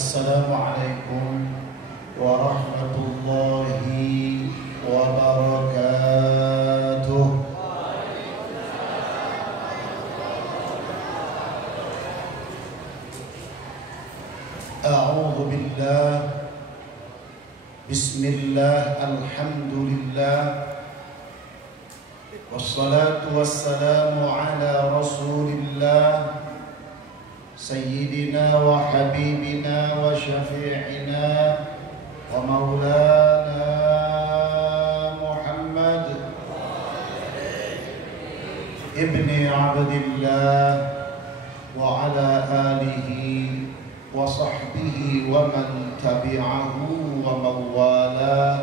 Assalamualaikum warahmatullahi wabarakatuh. A'udzu billah. Bismillah, alhamdulillah. Wassalatu wassalamu ala Rasulillah Sayyidina wa habibina wa syafi'ina wa maulana Muhammad ibni Abdillah wa ala alihi wa sahbihi wa man tabi'ahu wa mawala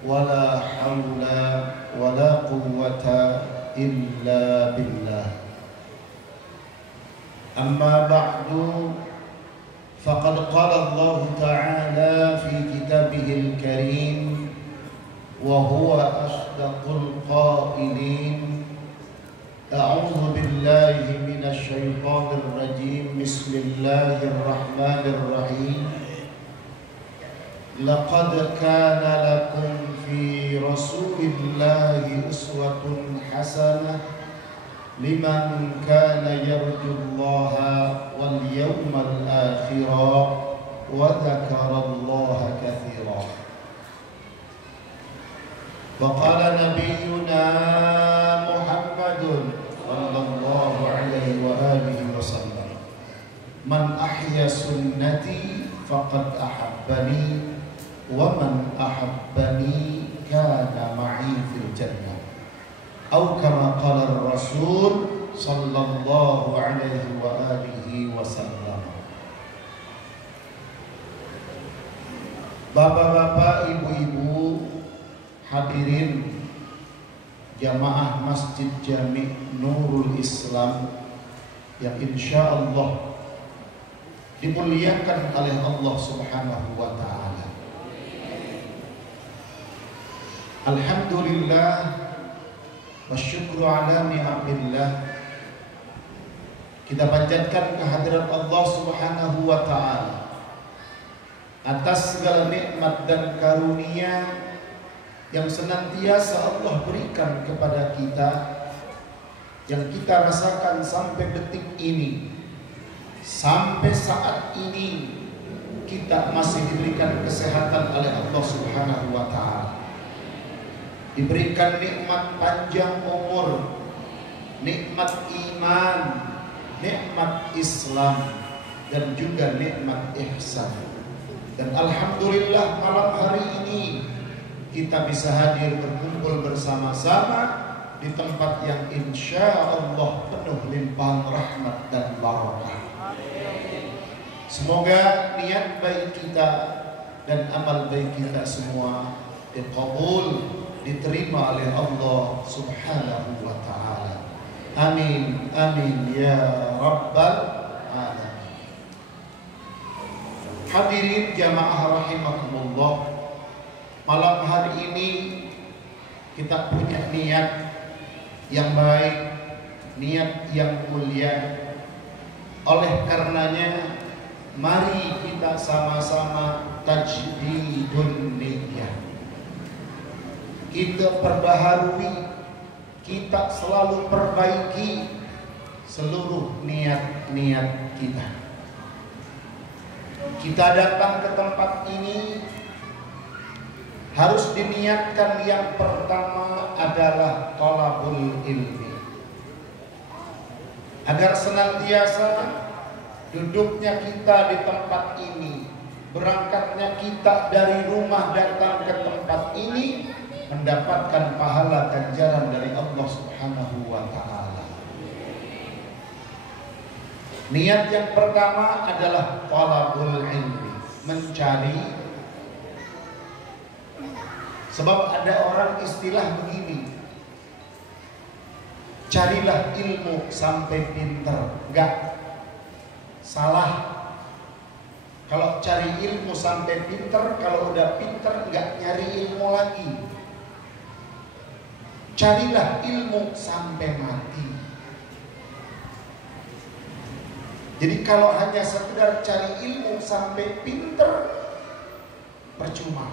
wa la hawla wa la quwwata illa billah. أما بعد فقد قال الله تعالى في كتابه الكريم وهو أصدق القائلين أعوذ بالله من الشيطان الرجيم بسم الله الرحمن الرحيم لقد كان لكم في رسول الله أسوة حسنة liman kana yarjullaha wal yawmal akhira wa dzakarallaha katsira. Wa qala nabiyyuna Muhammadun sallallahu alaihi wa alihi wasallam man ahya sunnati faqad ahabbani wa man ahabbani kana ma'i fil jannah. Atau kama qala Rasul sallallahu alaihi wa alihi wasallam. Bapak-bapak, ibu-ibu, hadirin jamaah Masjid Jami' Nurul Islam yang insyaallah dimuliakan oleh Allah Subhanahu wa taala. Alhamdulillah wa syukru ala ni'amillah. Kita panjatkan kehadirat Allah Subhanahu wa ta'ala atas segala nikmat dan karunia yang senantiasa Allah berikan kepada kita, yang kita rasakan sampai detik ini, sampai saat ini kita masih diberikan kesehatan oleh Allah Subhanahu wa ta'ala, diberikan nikmat panjang umur, nikmat iman, nikmat Islam, dan juga nikmat ihsan. Dan alhamdulillah malam hari ini kita bisa hadir berkumpul bersama-sama di tempat yang insya Allah penuh limpahan rahmat dan barakah. Semoga niat baik kita dan amal baik kita semua diqabul, diterima oleh Allah Subhanahu wa ta'ala. Amin, amin ya rabbal alamin. Hadirin jamaah rahimakumullah, malam hari ini kita punya niat yang baik, niat yang mulia. Oleh karenanya mari kita sama-sama tajdidun niyyah. Kita perbaharui, kita selalu perbaiki seluruh niat-niat kita. Kita datang ke tempat ini harus diniatkan yang pertama adalah thalabul ilmi, agar senantiasa duduknya kita di tempat ini, berangkatnya kita dari rumah datang ke tempat ini mendapatkan pahala ganjaran dari Allah Subhanahu wa ta'ala. Niat yang pertama adalah thalabul ilmi, mencari. Sebab ada orang istilah begini, carilah ilmu sampai pinter. Enggak, salah. Kalau cari ilmu sampai pinter, kalau udah pinter enggak nyari ilmu lagi. Carilah ilmu sampai mati. Jadi kalau hanya sekedar cari ilmu sampai pinter, percuma.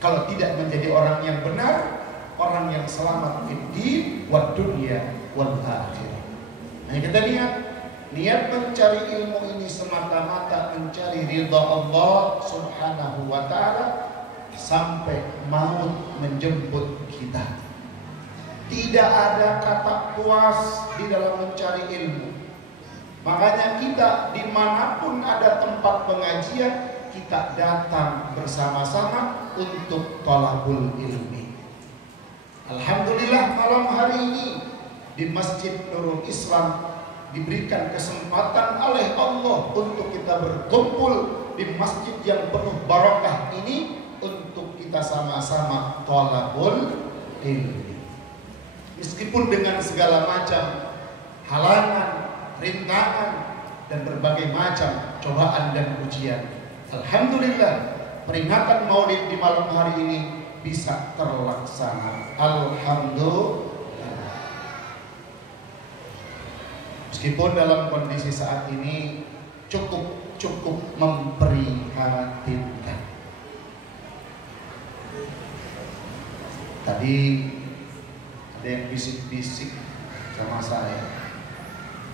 Kalau tidak menjadi orang yang benar, orang yang selamat di dunia wal akhirah. Nah, kita lihat niat mencari ilmu ini semata-mata mencari ridha Allah Subhanahu wa ta'ala sampai maut menjemput kita. Tidak ada kata puas di dalam mencari ilmu. Makanya kita dimanapun ada tempat pengajian, kita datang bersama-sama untuk thalabul ilmi. Alhamdulillah malam hari ini di Masjid Nurul Islam diberikan kesempatan oleh Allah untuk kita berkumpul di masjid yang penuh barakah ini untuk kita sama-sama thalabul ilmi. Meskipun dengan segala macam halangan, rintangan dan berbagai macam cobaan dan ujian, alhamdulillah peringatan Maulid di malam hari ini bisa terlaksana. Alhamdulillah. Meskipun dalam kondisi saat ini cukup memprihatinkan. Tadi ada yang bisik-bisik sama saya,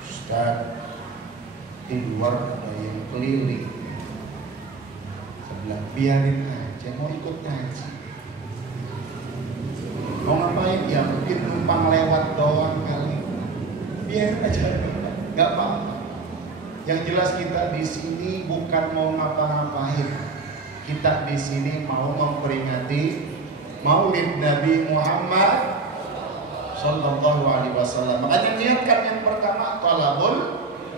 Ustaz, di luar ada yang keliling. Saya bilang, biarin aja, mau ikut ngaji. Mau ngapain? Ya mungkin numpang lewat doang kali. Biarin aja, nggak apa-apa. Yang jelas kita di sini bukan mau ngapa-ngapain. Kita di sini mau memperingati Maulid Nabi Muhammad Sallallahu Alaihi Wasallam. Makanya niatkan yang pertama thalabul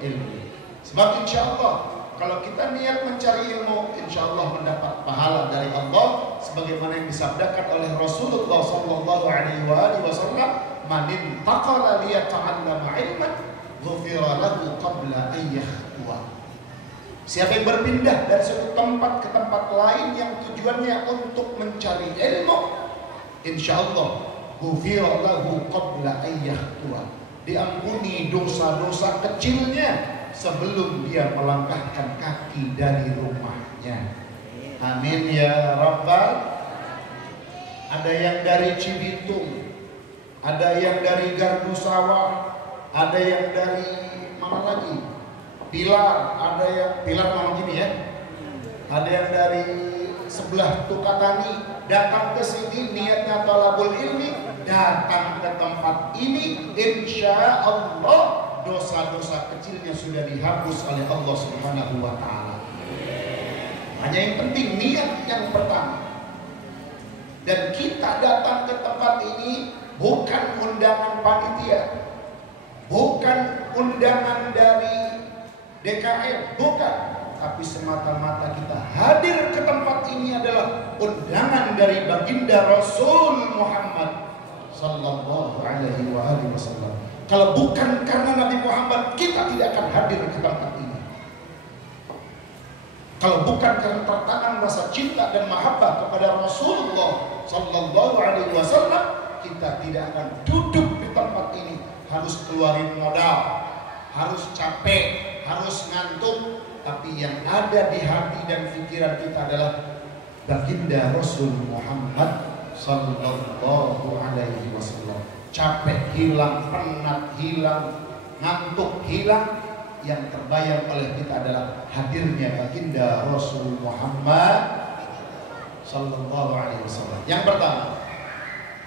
ilmi. Sebab insya Allah kalau kita niat mencari ilmu, insya Allah mendapat pahala dari Allah, sebagaimana yang disabdakan oleh Rasulullah Sallallahu Alaihi Wasallam, "Man taqala liyata'allama ilman, ghufira lahu qabla an yakhwa." Siapa yang berpindah dari suatu tempat ke tempat lain yang tujuannya untuk mencari ilmu, insya Allah ghufira lahu qabla an yakhwa, diampuni dosa-dosa kecilnya sebelum dia melangkahkan kaki dari rumahnya. Amin ya Rabbal. Ada yang dari Cibitung, ada yang dari Gardu Sawah, ada yang dari mana lagi? Pilar, ada yang Pilar nama gini ya. Ada yang dari sebelah Tukatani datang ke sini niatnya thalabul ilmi, datang ke tempat ini insya Allah dosa-dosa kecilnya sudah dihapus oleh Allah Subhanahu wa ta'ala. Hanya yang penting niat yang pertama. Dan kita datang ke tempat ini bukan undangan panitia, bukan undangan dari DKM, bukan, tapi semata-mata kita hadir ke tempat ini adalah undangan dari baginda Rasul Muhammad Sallallahu Alaihi Wasallam. Kalau bukan karena Nabi Muhammad, kita tidak akan hadir ke tempat ini. Kalau bukan karena tertanam rasa cinta dan mahabbah kepada Rasulullah Sallallahu Alaihi Wasallam, kita tidak akan duduk di tempat ini. Harus keluarin modal, harus capek, harus ngantuk, tapi yang ada di hati dan pikiran kita adalah baginda Rasul Muhammad Sallallahu Alaihi Wasallam. Capek hilang, penat hilang, ngantuk hilang, yang terbayang oleh kita adalah hadirnya baginda Rasul Muhammad Sallallahu Alaihi Wasallam. Yang pertama.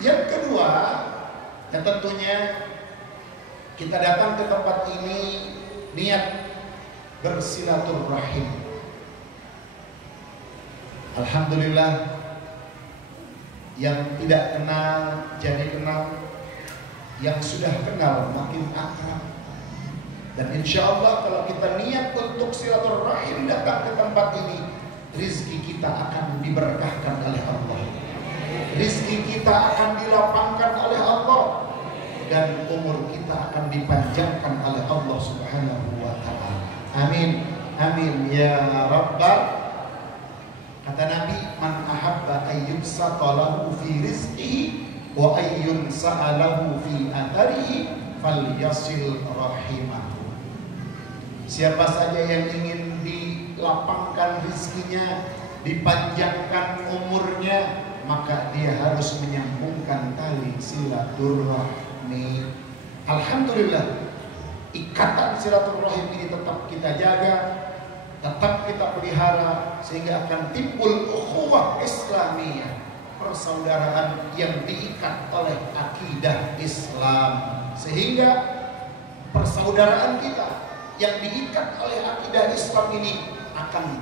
Yang kedua, dan tentunya kita datang ke tempat ini niat bersilaturahim. Alhamdulillah, yang tidak kenal jadi kenal, yang sudah kenal makin akrab. Dan insya Allah kalau kita niat untuk silaturahim datang ke tempat ini, rizki kita akan diberkahkan oleh Allah, rizki kita akan dilapangkan oleh Allah, dan umur kita akan dipanjangkan oleh Allah Subhanahu wa ta'ala. Amin, amin ya Rabbal. Kata Nabi, man ahabba ayyubsata lahu fi rizqihi wa ayyun sa'alahu fi atharihi falyasil rahimahu. Siapa saja yang ingin dilapangkan rezekinya, dipanjangkan umurnya, maka dia harus menyambungkan tali silaturahmi. Alhamdulillah, ikatan silaturahim ini tetap kita jaga, tetap kita pelihara, sehingga akan timbul ukhuwah Islamiyah, persaudaraan yang diikat oleh akidah Islam, sehingga persaudaraan kita yang diikat oleh akidah Islam ini akan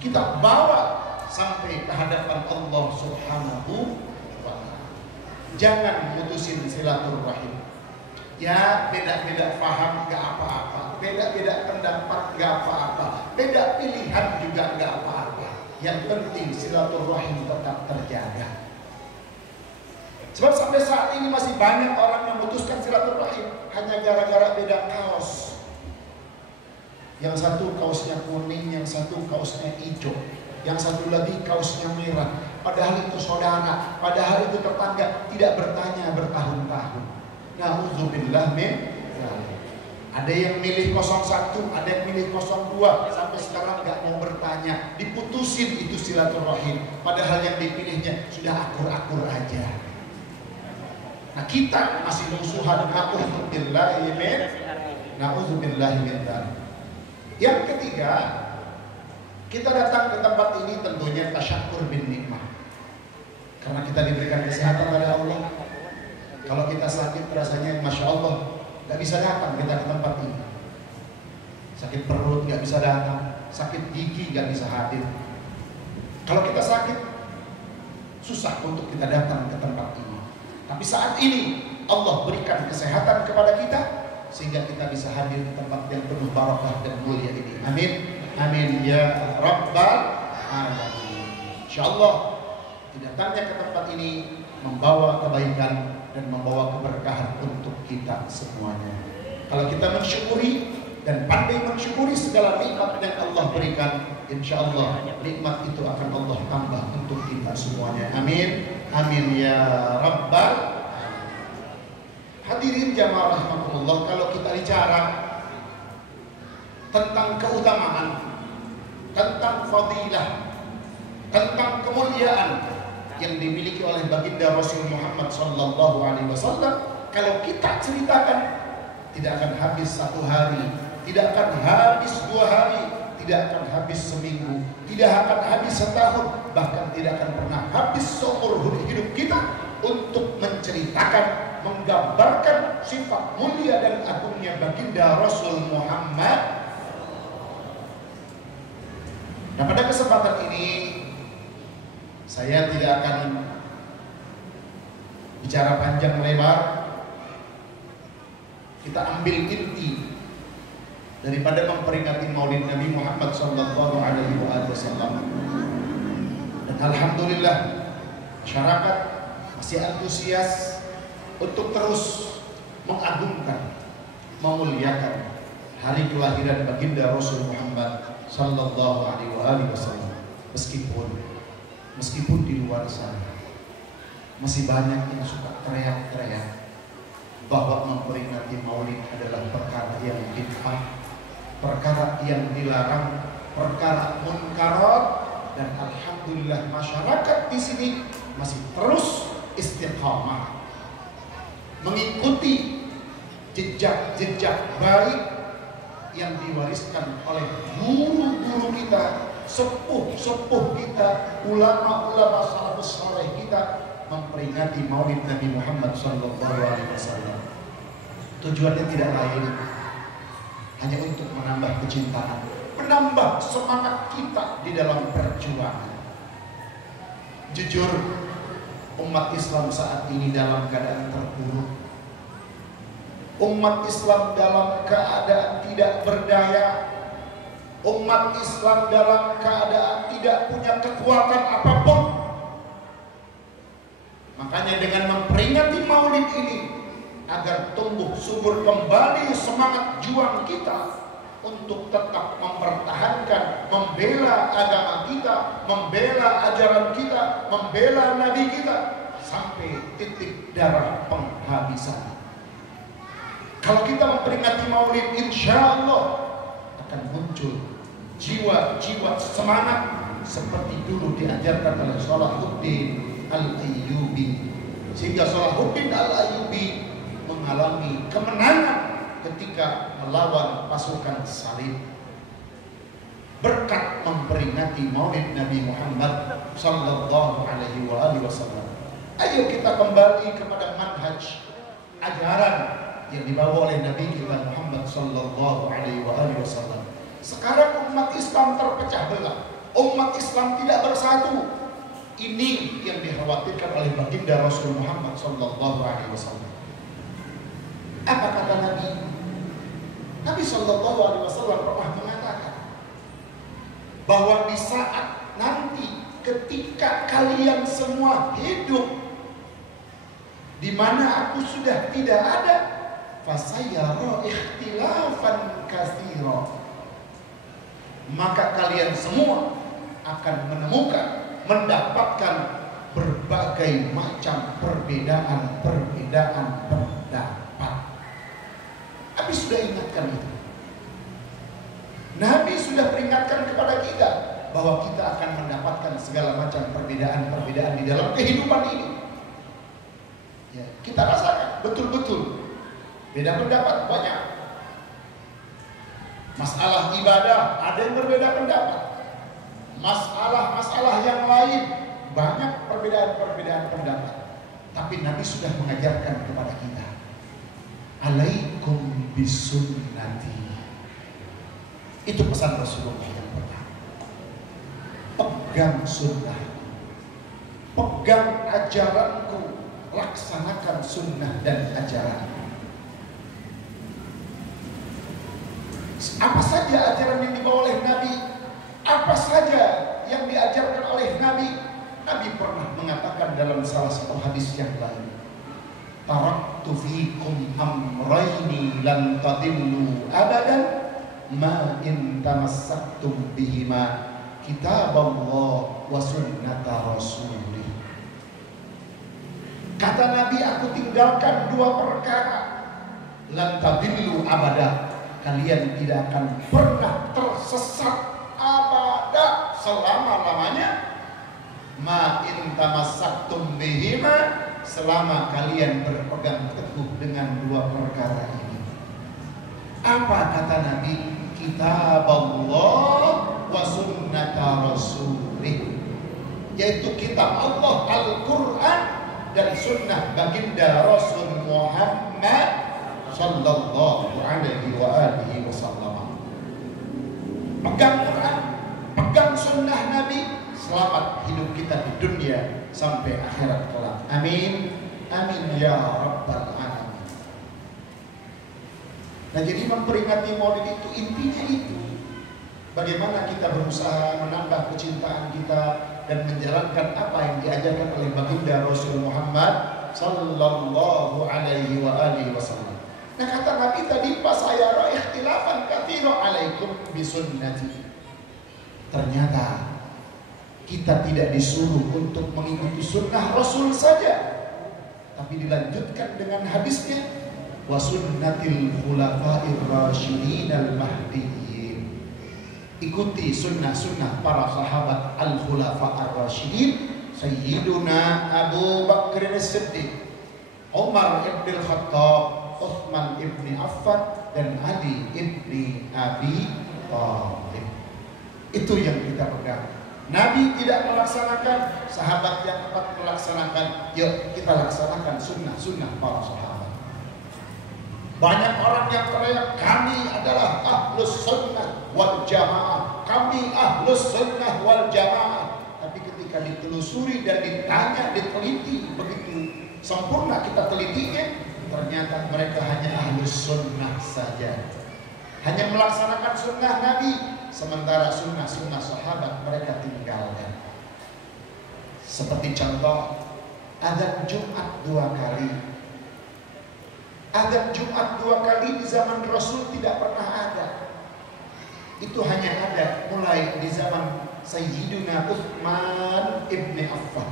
kita bawa sampai ke hadapan Allah Subhanahu wa ta'ala. Jangan mutusin silaturahim. Ya, beda-beda paham gak apa-apa, beda-beda pendapat gak apa-apa, beda pilihan juga gak apa-apa. Yang penting silaturahim tetap terjaga. Sebab sampai saat ini masih banyak orang yang memutuskan silaturahim hanya gara-gara beda kaos. Yang satu kaosnya kuning, yang satu kaosnya hijau, yang satu lagi kaosnya merah. Padahal itu saudara, padahal itu tetangga, tidak bertanya bertahun-tahun. Na'udzubillah min dzalik. Ada yang milih 01, ada yang milih 02, sampai sekarang nggak mau bertanya, diputusin itu silaturahim. Padahal yang dipilihnya sudah akur-akur aja. Nah, kita masih musuhan. Na'udzubillah min dzalik. Yang ketiga, kita datang ke tempat ini tentunya tasyakur bin nikmah, karena kita diberikan kesehatan oleh Allah. Kalau kita sakit rasanya Masya Allah, gak bisa datang kita ke tempat ini. Sakit perut gak bisa datang, sakit gigi gak bisa hadir. Kalau kita sakit, susah untuk kita datang ke tempat ini. Tapi saat ini Allah berikan kesehatan kepada kita, sehingga kita bisa hadir di tempat yang penuh barakah dan mulia ini. Amin, amin ya Rabbal Alamin. InsyaAllah datangnya ke tempat ini membawa kebaikan dan membawa keberkahan untuk kita semuanya. Kalau kita mensyukuri dan pandai mensyukuri segala nikmat yang Allah berikan, InsyaAllah nikmat itu akan Allah tambah untuk kita semuanya. Amin, amin ya Rabbal. Hadirin jamaah rahimakumullah, kalau kita bicara tentang keutamaan, tentang fadilah, tentang kemuliaan yang dimiliki oleh baginda Rasul Muhammad sallallahu alaihi wasallam, kalau kita ceritakan tidak akan habis satu hari, tidak akan habis 2 hari, tidak akan habis seminggu, tidak akan habis setahun, bahkan tidak akan pernah habis seumur hidup kita untuk menceritakan, menggambarkan sifat mulia dan agungnya baginda Rasul Muhammad. Nah, pada kesempatan ini saya tidak akan bicara panjang lebar. Kita ambil inti daripada memperingati Maulid Nabi Muhammad sallallahu alaihi wasallam. Dan alhamdulillah masyarakat masih antusias untuk terus mengagungkan, memuliakan hari kelahiran baginda Rasul Muhammad sallallahu alaihi wasallam. Meskipun di luar sana masih banyak yang suka teriak-teriak bahwa memperingati Maulid adalah perkara yang bid'ah, perkara yang dilarang, perkara munkarat. Dan alhamdulillah masyarakat di sini masih terus istiqamah mengikuti jejak-jejak baik yang diwariskan oleh guru-guru kita, sepuh-sepuh kita, ulama-ulama salafus saleh kita, memperingati Maulid Nabi Muhammad sallallahu alaihi wasallam. Tujuannya tidak lain hanya untuk menambah kecintaan, menambah semangat kita di dalam perjuangan. Jujur, umat Islam saat ini dalam keadaan terpuruk. Umat Islam dalam keadaan tidak berdaya. Umat Islam dalam keadaan tidak punya kekuatan apapun. Makanya dengan memperingati Maulid ini, agar tumbuh subur kembali semangat juang kita untuk tetap mempertahankan, membela agama kita, membela ajaran kita, membela Nabi kita sampai titik darah penghabisan. Kalau kita memperingati Maulid, insya Allah akan muncul jiwa-jiwa semangat seperti dulu diajarkan oleh Salahuddin Al-Ayyubi, sehingga Salahuddin Al-Ayyubi mengalami kemenangan ketika melawan pasukan salib berkat memperingati Maulid Nabi Muhammad sallallahu alaihi wasallam. Ayo kita kembali kepada manhaj ajaran yang dibawa oleh Nabi kita Muhammad sallallahu alaihi wasallam. Sekarang umat Islam terpecah belah, umat Islam tidak bersatu. Ini yang dikhawatirkan oleh baginda Rasul Muhammad sallallahu alaihi wasallam. Apa kata Nabi? Nabi sallallahu alaihi wasallam pernah mengatakan bahwa di saat nanti ketika kalian semua hidup di mana aku sudah tidak ada, fasayara ikhtilafan katsira, maka kalian semua akan mendapatkan berbagai macam perbedaan pendapat. Nabi sudah ingatkan itu. Nabi sudah peringatkan kepada kita bahwa kita akan mendapatkan segala macam perbedaan di dalam kehidupan ini. Ya, kita rasakan betul-betul beda pendapat banyak. Masalah ibadah ada yang berbeda pendapat. Masalah yang lain banyak perbedaan pendapat. Tapi Nabi sudah mengajarkan kepada kita, alaikum bisunnati. Itu pesan Rasulullah yang pertama. Pegang sunnah, pegang ajaranku, laksanakan sunnah dan ajaran. Apa saja ajaran yang dibawa oleh Nabi, apa saja yang diajarkan oleh Nabi. Nabi pernah mengatakan dalam salah satu hadis yang lain, taraktu fikum amrayni lan tadillu abadan ma in tamassaktum bihima kitaballah wa sunnata rasulih. Kata Nabi, aku tinggalkan dua perkara, lan tadillu abada, kalian tidak akan pernah tersesat abada selama-lamanya. Ma in tamassaktum bihima, selama kalian berpegang teguh dengan dua perkara ini. Apa kata Nabi? Kitabullah wa sunnata rasulih, yaitu kitab Allah Al-Quran dan sunnah baginda Rasul Muhammad sallallahu alaihi wasallam. Pegang Quran, pegang sunnah Nabi, selamat hidup kita di dunia sampai akhirat kelak. Amin, amin ya rabbal alamin. Nah, jadi memperingati Maulid itu intinya itu, bagaimana kita berusaha menambah kecintaan kita dan menjalankan apa yang diajarkan oleh baginda Rasul Muhammad sallallahu alaihi wasallam. Nah, kata Nabi tadi, fasayara ikhtilafan katsira alaikum bisunnati. Ternyata kita tidak disuruh untuk mengikuti sunnah Rasul saja, tapi dilanjutkan dengan hadisnya, wa sunnatil khulafa'ir rasyidin al-mahdiyyin. Ikuti sunnah-sunnah para sahabat al-khulafa ar-rasyidin, Sayyiduna Abu Bakr as-Siddiq, Umar ibn al-Khattab, Uthman ibn Affan, dan Ali ibn Abi Thalib. Itu yang kita pegang. Nabi tidak melaksanakan, sahabat yang tepat melaksanakan. Yuk kita laksanakan sunnah-sunnah para sahabat. Banyak orang yang teriak, kami adalah ahlus sunnah wal jamaah, kami ahlus sunnah wal jamaah. Tapi ketika ditelusuri dan ditanya, diteliti, begitu sempurna kita telitinya, ternyata mereka hanya ahlus sunnah saja, hanya melaksanakan sunnah Nabi, sementara sunnah-sunnah sahabat mereka tinggalkan. Seperti contoh, adzan Jumat 2 kali. Adzan Jumat 2 kali di zaman Rasul tidak pernah ada. Itu hanya ada mulai di zaman Sayyiduna Uthman ibn Affan.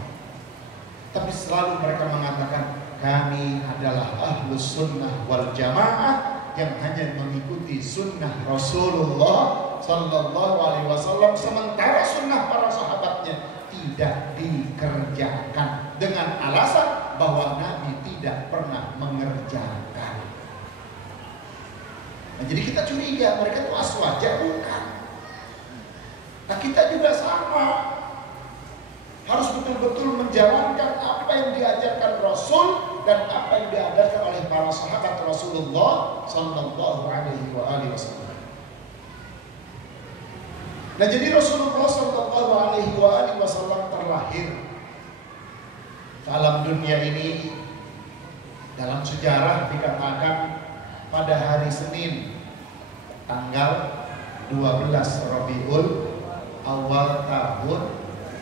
Tapi selalu mereka mengatakan, kami adalah ahlus sunnah wal jamaah, yang hanya mengikuti sunnah Rasulullah Sallallahu Alaihi Wasallam, sementara sunnah para sahabatnya tidak dikerjakan dengan alasan bahwa Nabi tidak pernah mengerjakan. Nah, jadi kita curiga mereka itu aswaja, bukan? Nah, kita juga sama, harus betul-betul menjalankan apa yang diajarkan Rasul dan apa yang diajarkan oleh para sahabat Rasulullah Sallallahu Alaihi Wasallam. Nah, jadi Rasulullah Sallallahu Alaihi Wasallam terlahir ke alam dunia ini dalam sejarah dikatakan pada hari Senin tanggal 12 Rabiul Awal tahun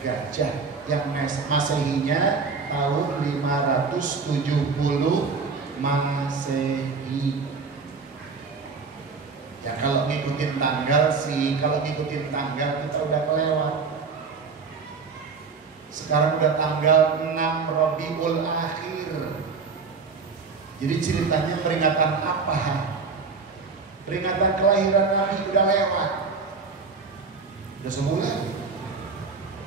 Gajah yang Masehinya tahun 570 Masehi. Ya kalau ngikutin tanggal sih, kalau ngikutin tanggal kita udah kelewat. Sekarang udah tanggal 6 Rabiul Akhir. Jadi ceritanya peringatan apa? Peringatan kelahiran Nabi udah lewat. Udah sebulan.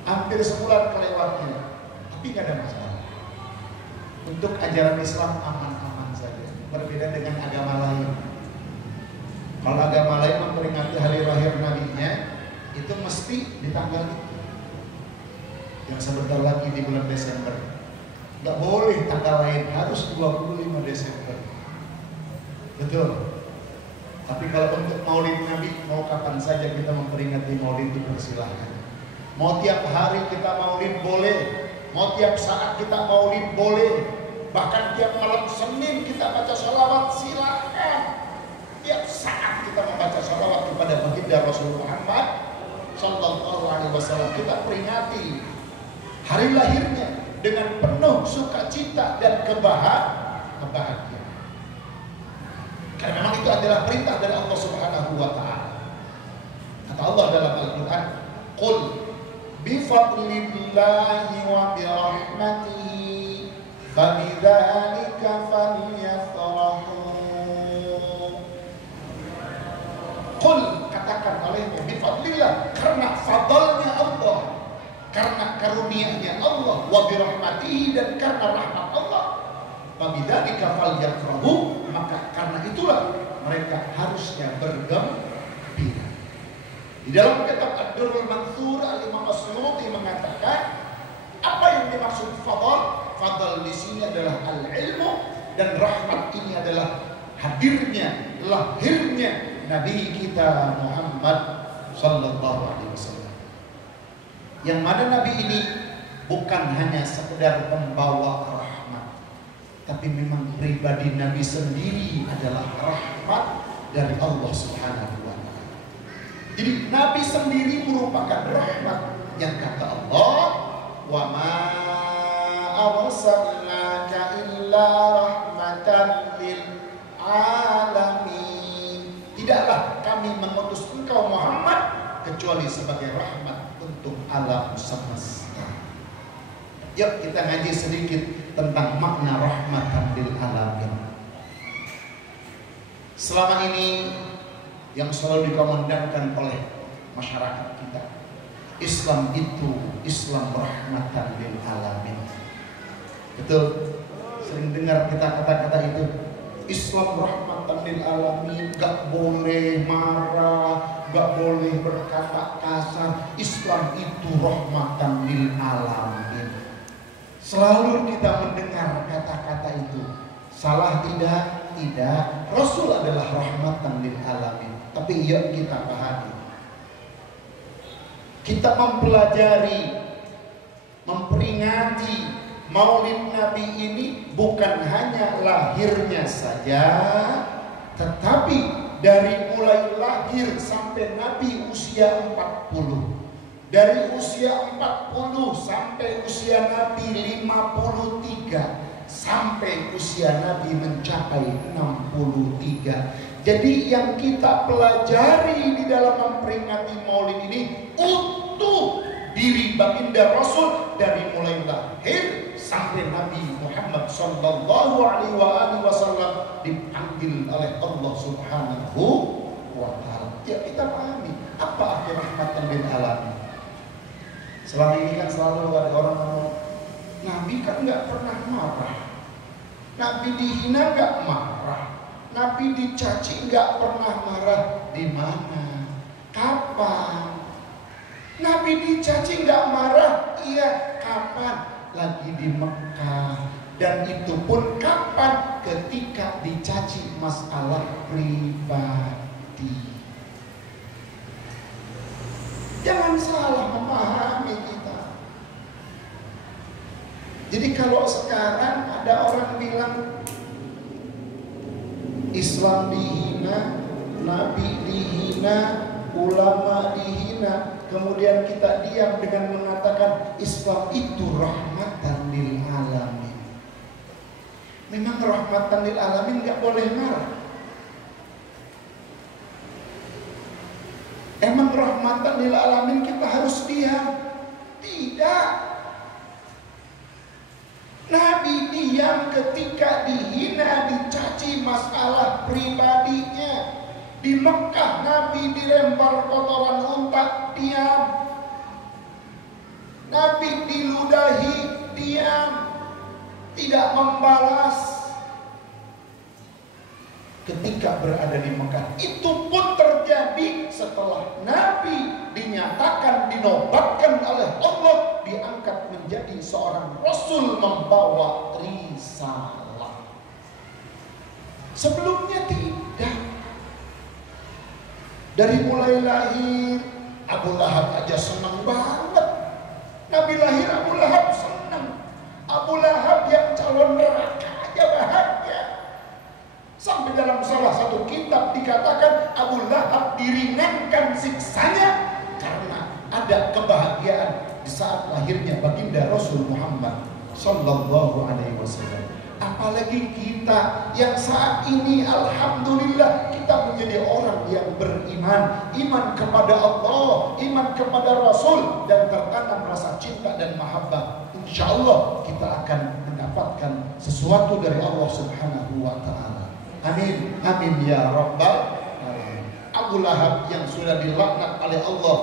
Hampir sebulan kelewatnya. Tapi gak ada masalah. Untuk ajaran Islam aman-aman saja. Berbeda dengan agama lain. Kalau agama lain memperingati hari lahir nabinya, itu mesti di tanggal itu. Yang sebentar lagi di bulan Desember. Nggak boleh tanggal lain, harus 25 Desember. Betul. Tapi kalau untuk Maulid Nabi, mau kapan saja kita memperingati Maulid itu persilahkan. Mau tiap hari kita Maulid boleh, mau tiap saat kita Maulid boleh, bahkan tiap malam Senin kita baca sholawat silahkan. Tiap saat kita membaca sholawat kepada baginda Rasul Muhammad Sallallahu Alaihi Wasallam, kita peringati hari lahirnya dengan penuh sukacita dan kebahagiaan. Karena memang itu adalah perintah dari Allah Subhanahu wa taala. Kata Allah dalam Al-Qur'an, "Qul bi fadlillahi wa bi rahmatihi fabidzalika falyafrahu." Qul, katakan olehmu, bi fadlillah, karena fadlnya Allah, karena karunia-Nya Allah, wa bi rahmatihi, dan karena rahmat Allah, fabidzalika falyafrahu, maka karena itulah mereka harusnya bergembira. Di dalam kitab Ad-Durrul Mansur, Al-Imam As-Suyuti mengatakan apa yang dimaksud fadl. Fadl di sini adalah al-ilmu, dan rahmat ini adalah hadirnya, lahirnya Nabi kita Muhammad Sallallahu Alaihi Wasallam. Yang mana Nabi ini bukan hanya sekedar pembawa rahmat, tapi memang pribadi Nabi sendiri adalah rahmat dari Allah Subhanahu wa taala. Jadi Nabi sendiri merupakan rahmat yang kata Allah, "Wa ma arsalnaka illa rahmatan lil alamin." Tidaklah kami mengutus engkau Muhammad kecuali sebagai rahmat untuk alam semesta. Yuk kita ngaji sedikit tentang makna rahmatan lil alamin. Selama ini yang selalu dikomandangkan oleh masyarakat kita, Islam itu Islam rahmatan lil alamin. Betul? Sering dengar kita kata-kata itu. Islam rahmatan lil alamin, gak boleh marah, gak boleh berkata kasar. Islam itu rahmatan lil alamin. Selalu kita mendengar kata-kata itu. Salah tidak? Tidak. Rasul adalah rahmatan lil alamin. Tapi yuk kita pahami. Kita mempelajari, memperingati Maulid Nabi ini bukan hanya lahirnya saja, tetapi dari mulai lahir sampai Nabi usia 40. Dari usia 40 sampai usia Nabi 53, sampai usia Nabi mencapai 63. Jadi yang kita pelajari di dalam memperingati Maulid ini utuh diri baginda Rasul dari mulai lahir sampai Nabi Muhammad Sallallahu Alaihi Wasallam dipanggil oleh Allah Subhanahu wa ta'ala. Ya kita pahami apa arti rahmatan lil alamin. Selama ini kan selalu ada orang ngomong, Nabi kan nggak pernah marah, Nabi dihina nggak marah, Nabi dicaci nggak pernah marah. Di mana? Kapan? Nabi dicaci nggak marah? Iya, kapan? Lagi di Mekah. Dan itu pun kapan? Ketika dicaci masalah pribadi. Jangan salah memahami kita. Jadi kalau sekarang ada orang bilang Islam dihina, Nabi dihina, ulama dihina, kemudian kita diam dengan mengatakan Islam itu rahmatan lil alamin. Memang rahmatan lil alamin gak boleh marah. Emang rahmatan lil alamin kita harus diam? Tidak. Nabi diam ketika dihina, dicaci masalah pribadinya. Di Mekah Nabi dilempar kotoran unta, diam. Nabi diludahi, diam. Tidak membalas. Ketika berada di Mekah, itu pun terjadi setelah Nabi dinyatakan, dinobatkan oleh Allah, diangkat menjadi seorang Rasul membawa risalah. Sebelumnya tidak. Dari mulai lahir, Abu Lahab aja senang banget. Nabi lahir, Abu Lahab senang. Abu Lahab yang calon neraka aja bahagia. Sampai dalam salah satu kitab dikatakan Abu Lahab diringankan siksanya karena ada kebahagiaan di saat lahirnya baginda Rasul Muhammad sallallahu alaihi wasallam. Apalagi kita yang saat ini alhamdulillah kita menjadi orang yang beriman, iman kepada Allah, iman kepada Rasul, dan tertanam rasa cinta dan mahabbah. Insya Allah kita akan mendapatkan sesuatu dari Allah Subhanahu wa ta'ala. Amin, amin ya Rabbal alamin. Abu Lahab yang sudah dilaknat oleh Allah,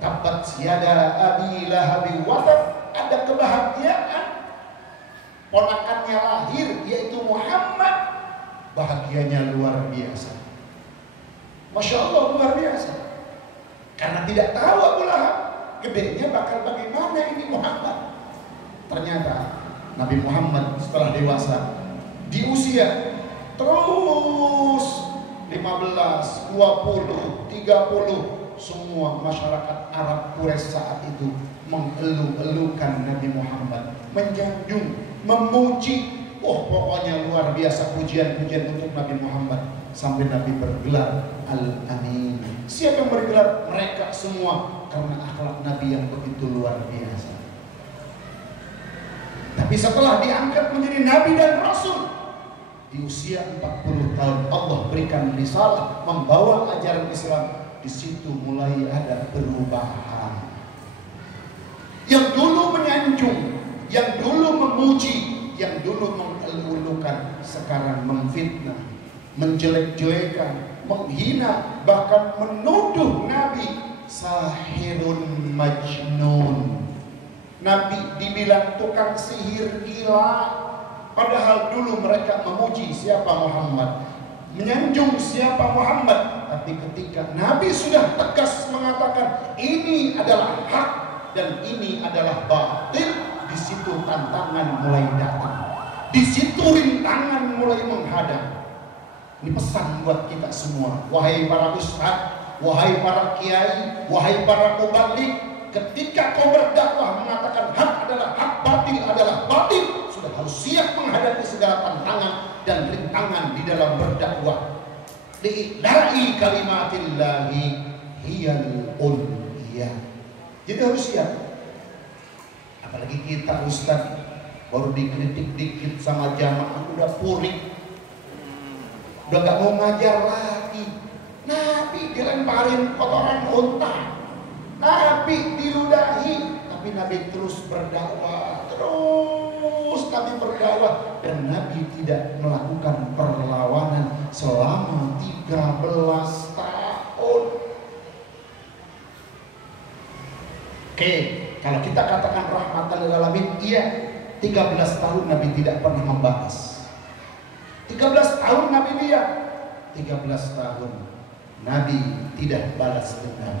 tabat siada abi lahabi watab, ada kebahagiaan. Ponakannya lahir yaitu Muhammad, bahagianya luar biasa. Masya Allah, luar biasa. Karena tidak tahu Abu Lahab gedenya bakal bagaimana ini Muhammad. Ternyata Nabi Muhammad setelah dewasa di usia terus 15, 20, 30, semua masyarakat Arab Quraisy saat itu mengeluh-elukan Nabi Muhammad, menjanjung, memuji. Oh, pokoknya luar biasa pujian-pujian untuk Nabi Muhammad. Sampai Nabi bergelar Al-Amin. Siapa yang bergelar? Mereka semua, karena akhlak Nabi yang begitu luar biasa. Tapi setelah diangkat menjadi Nabi dan Rasul, di usia 40 tahun Allah berikan risalah, membawa ajaran Islam. Di situ mulai ada perubahan. Yang dulu menyanjung, yang dulu memuji, yang dulu mengeluh-elukan, sekarang memfitnah, menjelek-jelekan, menghina, bahkan menuduh Nabi sahirun majnun. Nabi dibilang tukang sihir gila. Padahal dulu mereka memuji siapa Muhammad, menyanjung siapa Muhammad. Tapi ketika Nabi sudah tegas mengatakan ini adalah hak dan ini adalah batil, di situ tantangan mulai datang, di situ rintangan mulai menghadang. Ini pesan buat kita semua, wahai para ustaz, wahai para kiai, wahai para mubalik. Ketika kau berdakwah mengatakan hak adalah hak, batil adalah batil, sudah harus siap menghadapi segala tantangan dan rintangan di dalam berdakwah. Li'ila'i kalimatillahi hiyal uliyah. Jadi harus siap. Apalagi kita ustaz baru dikritik dikit sama jamaah udah purik, udah gak mau ngajar lagi. Nabi dilemparin kotoran unta, Nabi diludahi, tapi Nabi terus berdakwah, terus Nabi berdakwah, dan Nabi tidak melakukan perlawanan selama 13 tahun. Kalau kita katakan rahmatan lil alamin, iya, 13 tahun Nabi tidak pernah membahas. 13 tahun Nabi diam. 13 tahun Nabi tidak balas dendam.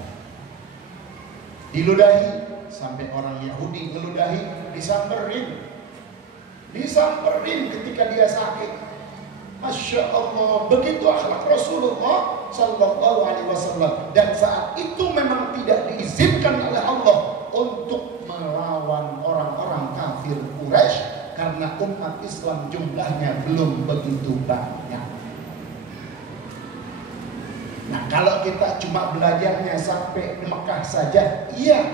Diludahi sampai orang Yahudi ngeludahi, disamperin ketika dia sakit. Masya Allah, begitu akhlak Rasulullah Sallallahu Alaihi Wasallam. Dan saat itu memang tidak diizinkan oleh Allah untuk melawan orang-orang kafir Quraisy karena umat Islam jumlahnya belum begitu banyak. Nah, kalau kita cuma belajarnya sampai Mekah saja, iya,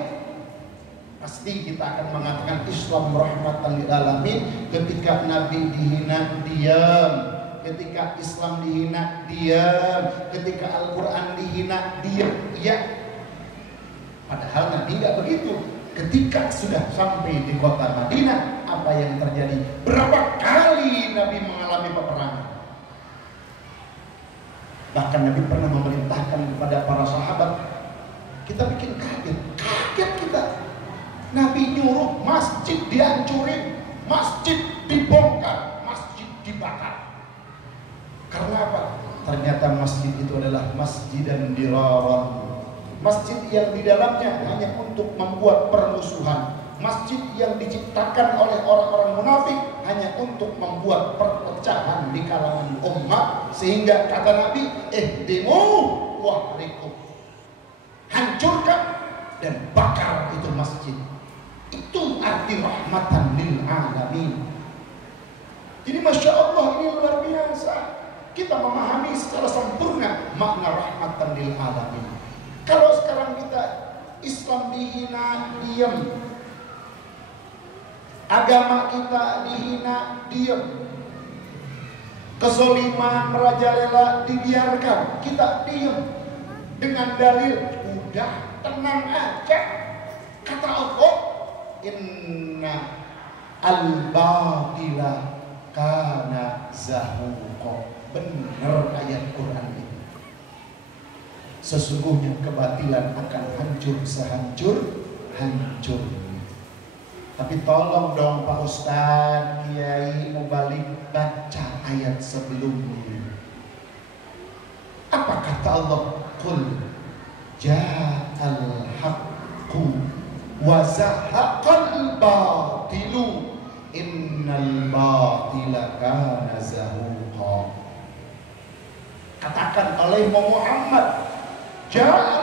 pasti kita akan mengatakan Islam rahmatan lil alamin. Ketika Nabi dihina, diam. Ketika Islam dihina, diam. Ketika Al-Quran dihina, diam. Ya. Padahal Nabi nggak begitu. Ketika sudah sampai di kota Madinah, apa yang terjadi? Berapa kali Nabi mengalami peperangan? Bahkan Nabi pernah memerintahkan kepada para sahabat. Kita bikin kaget kita. Nabi nyuruh masjid dihancurin, masjid dibongkar, masjid dibakar. Karena apa? Ternyata masjid itu adalah masjidan diraran. Masjid yang di dalamnya hanya untuk membuat permusuhan. Masjid yang diciptakan oleh orang-orang munafik hanya untuk membuat perpecahan di kalangan umat. Sehingga kata Nabi, ihdimu wahriku, hancurkan dan bakar itu masjid. Itu arti rahmatan lil alamin. Jadi Masya Allah, ini luar biasa. Kita memahami secara sempurna makna rahmatan lil alamin. Kalau sekarang kita Islam dihina, diam. Agama kita dihina, diam. Kezaliman merajalela dibiarkan, kita diam. Dengan dalil, udah tenang aja. Kata Allah, inna al-batila kana zahuqa. Benar ayat Quran ini. Sesungguhnya kebatilan akan hancur sehancur-hancur. Tapi tolong dong Pak Ustadz, Kiai Mubalik, baca ayat sebelumnya. Apa kata Allah? Qul ja'al haqqu wa zahaqal batilu innal batila kana zahuqa. Katakan oleh Muhammad, ja'al